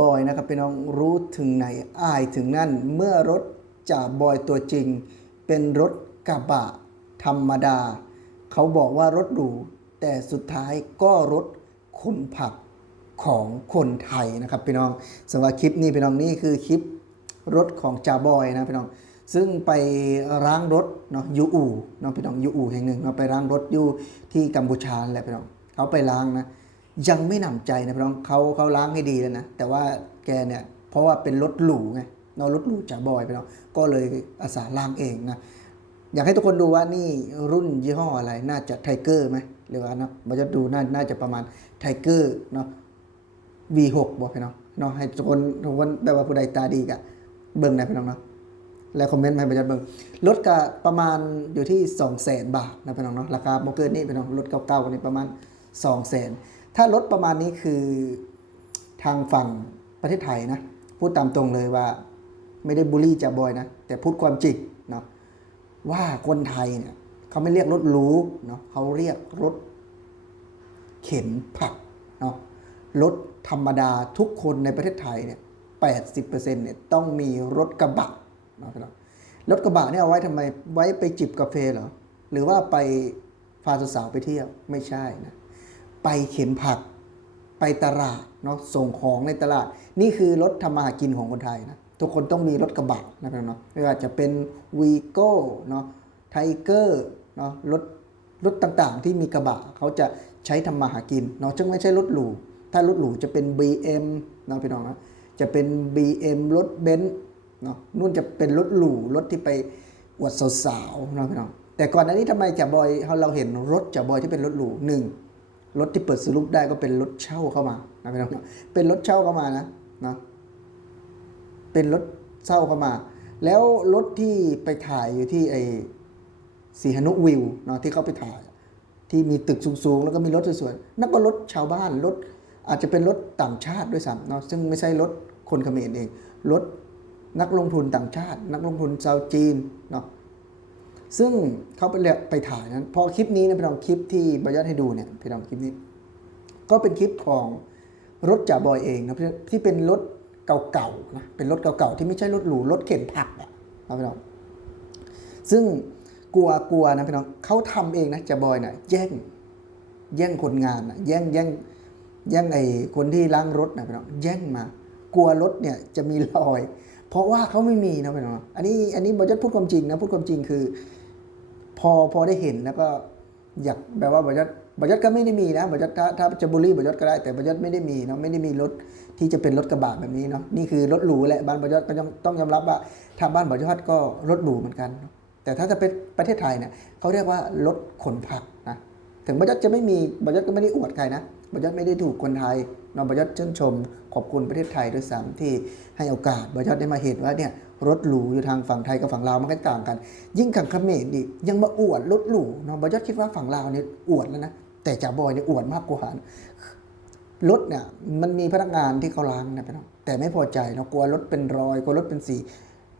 บอยนะครับพี่น้องรู้ถึงไหนอายถึงนั่น เมื่อรถจ่าบอยตัวจริง เป็นรถกระบะธรรมดา เขาบอกว่ารถหรูแต่สุดท้ายก็รถขนผักของคนไทยนะครับพี่น้องสำหรับคลิปนี้พี่น้องนี่คือคลิปรถของจ่าบอยนะพี่น้องซึ่งไปล้างรถเนาะยูอูเนาะพี่น้องยูอูแห่งหนึ่งเนาะไปล้างรถอยู่ที่กัมพูชาแหละพี่น้องเขาไปล้างนะ ยังไม่หนำใจนะพี่น้องเขาเขาล้างให้ดีแล้วนะ แต่ว่าแกเนี่ยเพราะว่าเป็นรถหรูไงเนาะรถหรูจาบอยพี่น้องก็เลยอาสาล้างเองนะอยากให้ทุกคนดูว่านี่รุ่นยี่ห้ออะไรน่าจะไทเกอร์ไหมหรือว่านะมันจะดูน่าน่าจะประมาณไทเกอร์เนาะ V6 บอกพี่น้องเนาะให้ทุกคนทุกคนแบบว่าผู้ใดตาดีกะเบิ่งได้พี่น้องเนาะแล้วคอมเมนต์มาให้ประจัดเบิ่งรถกะประมาณอยู่ที่2 0 0 0 0 0 บาทนะพี่น้องเนาะราคาโมเกินนี่พี่น้องรถเก่าๆนนี่ประมาณ 2 0 0 0 0 0 ถ้ารถประมาณนี้คือทางฝั่งประเทศไทยนะ พูดตามตรงเลยว่า ไม่ได้บูลลี่จ่าบอยนะ แต่พูดความจริงเนาะว่าคนไทยเนี่ยเขาไม่เรียกรถหรูเนาะเขาเรียกรถเข็นผักเนาะรถธรรมดาทุกคนในประเทศไทยเนี่ยแปดสิบเปอร์เซ็นต์เนี่ยต้องมีรถกระบะเนาะรถกระบะเนี่ยเอาไว้ทำไมไว้ไปจิบกาแฟเหรอ หรือว่าไปพาสาวไปเที่ยวไม่ใช่นะ ไปเข็นผัก ไปตลาดเนาะส่งของในตลาด นี่คือรถทำมาหากินของคนไทยนะทุกคนต้องมีรถกระบะนะครับเนาะไม่ว่าจะเป็นวีโก้เนาะไทเกอร์เนาะรถรถต่างๆ ที่มีกระบะเขาจะใช้ทำมาหากินเนาะจึงไม่ใช่รถหรูถ้ารถหรูจะเป็น BM เนาะพี่น้องนะจะเป็น BM รถเบนซ์เนาะนู่นจะเป็นรถหรูรถที่ไปอวดสาวๆเนาะพี่น้องแต่ก่อนหน้านี้ทำไมจ่าบอยเราเห็นรถจ่าบอยที่เป็นรถหรูหนึ่ง รถที่เปิดซื้อรูปได้ก็เป็นรถเช่าเข้ามานะพี่น้องเป็นรถเช่าเข้ามานะเนะเป็นรถเช่าเข้ามา แล้วรถที่ไปถ่ายอยู่ที่ไอสีหนุวิวเนาะที่เขาไปถ่าย ที่มีตึกสูงๆ แล้วก็มีรถสวยๆนั่นก็รถชาวบ้านรถอาจจะเป็นรถต่างชาติด้วยซ้ำเนาะซึ่งไม่ใช่รถคนเขมรเองรถนักลงทุนต่างชาติ นักลงทุนชาวจีนเนาะ ซึ่งเขาไปไปถ่ายนั้น พอคลิปนี้นะพี่น้องคลิปที่บอยอดให้ดูเนี่ยพี่น้องคลิปนี้ ก็เป็นคลิปของรถจ่าบอยเองนะพี่ที่เป็นรถเก่าๆนะเป็นรถเก่าๆที่ไม่ใช่รถหรูรถเข็นผักอะนะพี่น้องซึ่งกลัวกลัวนะพี่น้องเขาทำเองนะจ่าบอยนะ่ะแย่งแย่งคนงานนะแย่งแย่งแย่งไอ้คนที่ล้างรถนะพี่น้องแย่งมา กลัวรถเนี่ยจะมีรอย เพราะว่าเขาไม่มีนะพี่น้องอันนี้อันนี้บอยอดพูดความจริงนะพูดความจริงคือ พอพอได้เห็นแล้วก็อยากแบบว่าบอยศบอยศก็ไม่ได้มีนะบอยศถ้าถ้าจะบุรีบอยศก็ได้แต่บอยศไม่ได้มีเนาะไม่ได้มีรถที่จะเป็นรถกระบะแบบนี้เนาะนี่คือรถหรูแหละบ้านบอยศก็ต้องต้องยอมรับว่าถ้าบ้านบอยศก็รถหรูเหมือนกัน แต่ถ้าจะเป็นประเทศไทยเนี่ยเขาเรียกว่ารถขนผักนะถึงบอยศจะไม่มีบอยศก็ไม่ได้อวดใครนะ บอยศไม่ได้ถูกคนไทยนาะบยศชื่นชม ขอบคุณประเทศไทยด้วยซ้ำที่ให้โอกาสบอยศได้มาเห็นว่าเนี่ยรถหรูอยู่ทางฝั่งไทยกับฝั่งลาวมันก็ต่างกัน ยิ่งขังเขมรดิยังมาอวดรถหรูนาะบยศคิดว่าฝั่งลาวเนี่ยอวดแล้วนะแต่จ่าบอยเนี่ยอวดมากกว่ารถเนี่ยมันมีพนักงานที่เขาล้างนะพี่น้องแต่ไม่พอใจเนาะกลัวรถเป็นรอยกลัวรถเป็นสี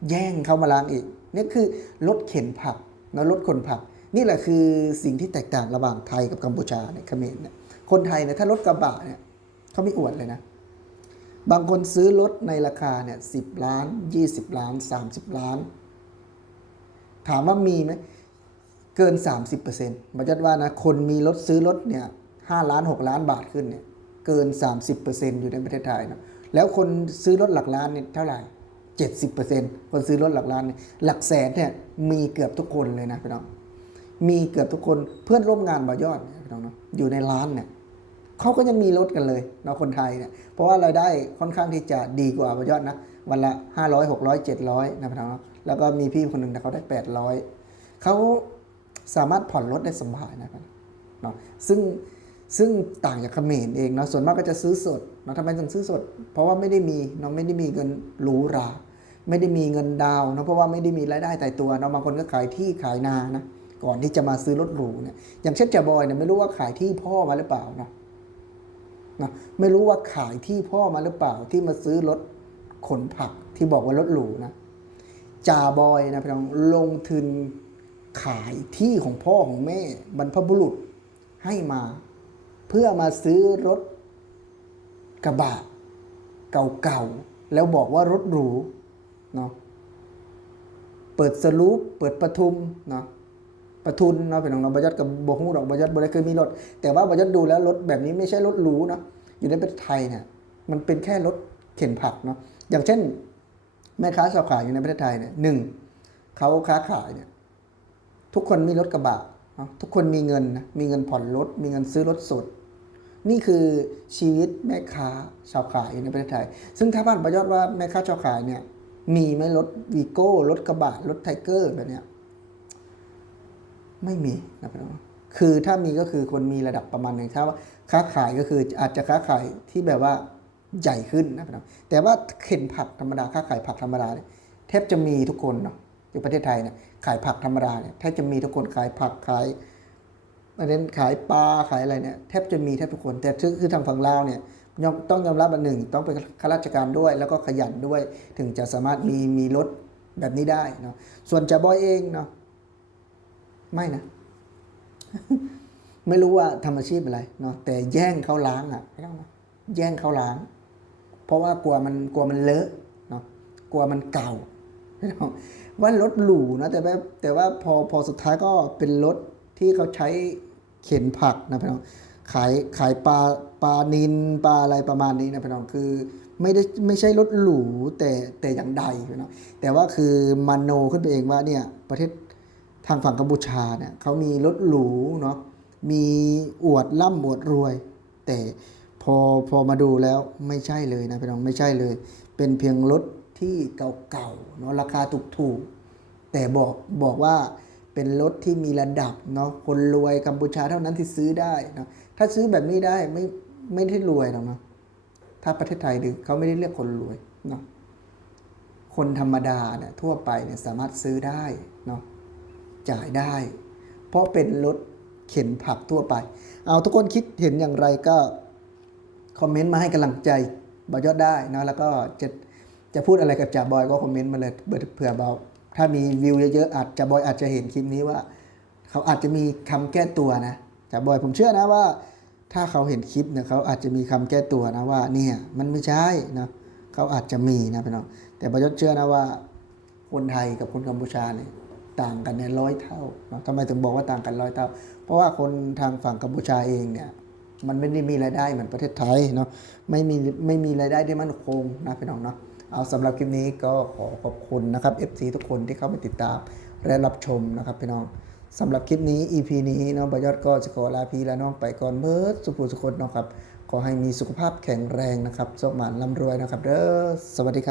แย่งเขามาล้างอีกนี่คือรถเข็นผักนะรถขนผัก นี่แหละคือสิ่งที่แตกต่างระหว่างไทยกับกัมพูชาเนี่ยเขมรเนี่ย คนไทยเนี่ยถ้ารถกระบะเนี่ยเขาไม่อวดเลยนะ บางคนซื้อรถในราคาเนี่ยสิบล้านยี่สิบล้านสามสิบล้าน ถามว่ามีไหมเกิน 30%เปอร์เซ็นต์บัดว่านะคนมีรถซื้อรถเนี่ยห้าล้านหกล้านบาทขึ้นเนี่ยเกิน 30%เปอร์เซ็นต์อยู่ในประเทศไทยนะแล้วคนซื้อรถหลักล้านเนี่ยเท่าไหร่70%เปอร์เซ็นต์คนซื้อรถหลักล้านเนี่ยหลักแสนเนี่ยมีเกือบทุกคนเลยนะพี่น้องมีเกือบทุกคนเพื่อนร่วมงานบอยอดเนี่ยพี่น้องเนาะอยู่ในร้านเนี่ย เขาก็ยังมีรถกันเลยเนาะคนไทยเนี่ยเพราะว่ารายได้ค่อนข้างที่จะดีกว่าบยอดนะวันละ 500 600 700นะพี่น้องแล้วก็มีพี่คนหนึ่งนะเขาได้ 800เขาสามารถผ่อนรถได้สบายนะครับเนาะซึ่งซึ่งต่างจากเขมรเองเนาะส่วนมากก็จะซื้อสดเนาะทำไมถึงซื้อสด เพราะว่าไม่ได้มีเนาะไม่ได้มีเงินหรูหราไม่ได้มีเงินดาวน์เนาะเพราะว่าไม่ได้มีรายได้แต่ตัวเนาะบางคนก็ขายที่ขายนานะก่อนที่จะมาซื้อรถหรูเนี่ยอย่างเช่นจ่าบอยเนี่ยไม่รู้ว่าขายที่พ่อมาหรือเปล่านะ นะไม่รู้ว่าขายที่พ่อมาหรือเปล่าที่มาซื้อรถขนผักที่บอกว่ารถหรูนะจ่าบอยนะพี่น้องลงทุนขายที่ของพ่อของแม่บรรพบุรุษให้มา เพื่อมาซื้อรถกระบะเก่าๆ แล้วบอกว่ารถหรูเนาะเปิดสลูปเปิดประทุมเนาะ ประทุนเนาะเป็นของเราบรยัดกับบฮูดอกบรยัดบรยัดเคยมีรถ แต่ว่าบรยัดดูแล้วรถแบบนี้ไม่ใช่รถหรูเนาะอยู่ในประเทศไทยเนี่ยมันเป็นแค่รถเข็นผักเนาะอย่างเช่น แม่ค้าชาวขายอยู่ในประเทศไทยเนี่ยหนึ่งเขาค้าขายเนี่ยทุกคนมีรถกระบะเนาะทุกคนมีเงินนะมีเงินผ่อนรถ มีเงินซื้อรถสด นี่คือชีวิตแม่ค้าชาวขายในประเทศไทย ซึ่งถ้าบ้านประยอดว่าแม่ค้าชาวขายเนี่ยมีไหมรถวีโก้รถกระบะรถไทเกอร์แบบเนี้ย ไม่มีนะพี่น้องคือถ้ามีก็คือคนมีระดับประมาณหนึ่งถ้าว่าค้าขายก็คืออาจจะค้าขายที่แบบว่าใหญ่ขึ้นนะพี่น้องแต่ว่าเข็นผักธรรมดาค้าขายผักธรรมดาเนี่ยแทบจะมีทุกคนเนาะในประเทศไทยเนี่ยขายผักธรรมดาเนี่ยแทบจะมีทุกคนขายผักขายประเด็นขายปลาขายอะไรเนี่ยแทบจะมีแทบทุกคน แต่คือคือทางฝั่งลาวเนี่ยต้องยอมรับอันหนึ่งต้องเป็นข้าราชการด้วย แล้วก็ขยันด้วย ถึงจะสามารถมีมีรถแบบนี้ได้เนาะส่วนจะบอยเองเนาะ ไม่นะ ไม่รู้ว่าทำอาชีพอะไรเนาะแต่แย่งเขาล้างอะไม่ต้องนะแย่งเขาล้าง เพราะว่ากลัวมันกลัวมันเลอะเนาะกลัวมันเก่าไม่ต้ว่ารถหรูนะแต่ว่าแต่ว่าพอพอสุดท้ายก็เป็นรถที่เขาใช้เข็นผักนะพี่น้องขายขายปลาปลานินปลาอะไรประมาณนี้นะพี่น้องคือไม่ได้ไม่ใช่รถหรูแต่แต่อย่างใดพี่น้องแต่ว่าคือมโนขึ้นไปเองว่าเนี่ยประเทศ ทางฝั่งกัมพูชาเนี่ยเขามีรถหรูเนาะมีอวดล่ำอวดรวย แต่พอพอมาดูแล้วไม่ใช่เลยนะพี่น้องไม่ใช่เลย เป็นเพียงรถที่เก่าๆเนาะราคาถูกๆแต่บอกบอกว่าเป็นรถที่มีระดับเนาะคนรวยกัมพูชาเท่านั้นที่ซื้อได้นะถ้าซื้อแบบนี้ได้ไม่ไม่ได้รวยหรอกเนาะถ้าประเทศไทยดือเขาไม่ได้เรียกคนรวยเนาะคนธรรมดาเนี่ยทั่วไปเนี่ยสามารถซื้อได้เนาะ จ่ายได้ เพราะเป็นรถเข็นผักทั่วไป เอาทุกคนคิดเห็นอย่างไรก็ คอมเมนต์มาให้กำลังใจบอยอดได้นะแล้วก็จะจะพูดอะไรกับจ่าบอยก็คอมเมนต์มาเลยเผื่อเบาถ้ามีวิวเยอะๆอาจจะบอยอาจจะเห็นคลิปนี้ว่า เขาอาจจะมีคำแก้ตัวนะจ่าบอยผมเชื่อนะว่า ถ้าเขาเห็นคลิปเนี่ยเขาอาจจะมีคำแก้ตัวนะว่าเนี่ยมันไม่ใช่นะเขาอาจจะมีนะพี่น้องแต่บอยอดเชื่อนะว่าคนไทยกับคนกัมพูชาเนี่ย ต่างกันเนี่ยร้อยเท่าเนอะทำไมถึงบอกว่าต่างกันร้อยเท่า เพราะว่าคนทางฝั่งกัมพูชาเองเนี่ยมันไม่ได้มีรายได้เหมือนประเทศไทยเนาะไม่มีไม่มีรายได้ที่มั่นคงนะพี่น้องเนาะเอาสำหรับคลิปนี้ก็ขอขอบคุณนะครับ FC ทุกคนที่เข้ามาติดตามและรับชมนะครับพี่น้องสำหรับคลิปนี้ EP นี้เนาะบยอดก็จะขอลาพี่และน้องไปก่อนเบิร์ดสุภูสุคนเนาะครับขอให้มีสุขภาพแข็งแรงนะครับโชคมานร่ำรวยนะครับเด้อสวัสดีครับ